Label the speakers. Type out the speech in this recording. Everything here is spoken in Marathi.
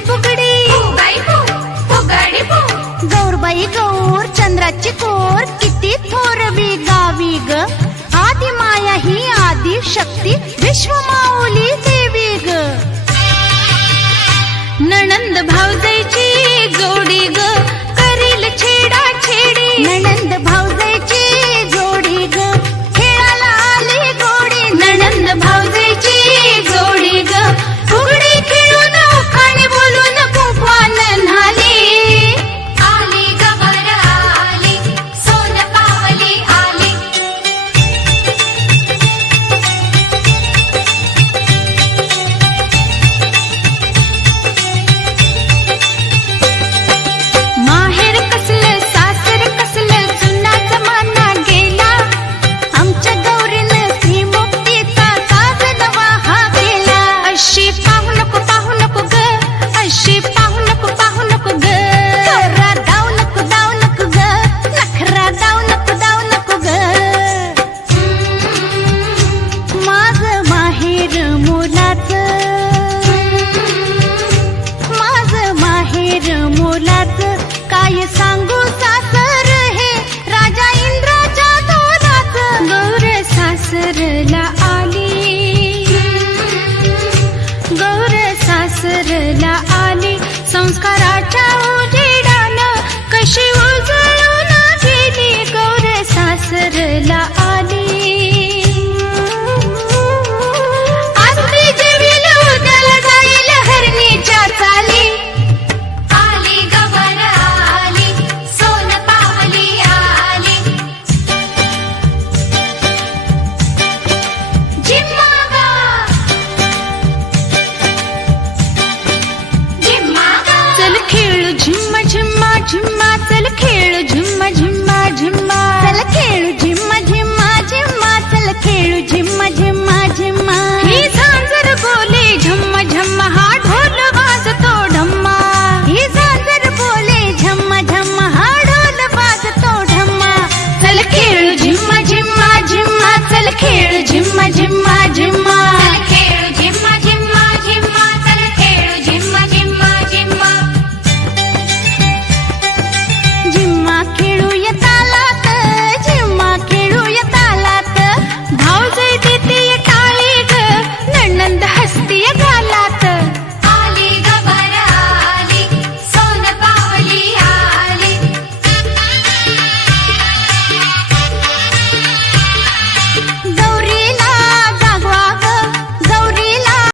Speaker 1: फुगड्याची फुगडी.
Speaker 2: गौरबाई गौर चंद्राची कोर किती थोरवी गावी ग. आदि माया ही आदि शक्ती विश्व विश्वमाऊली देवी ग.
Speaker 1: नणंद भाऊजे पसरला आले संस्काराच्या खेळ झिम्मा झिम्मा झिम्मा चल खेळ झिम्मा.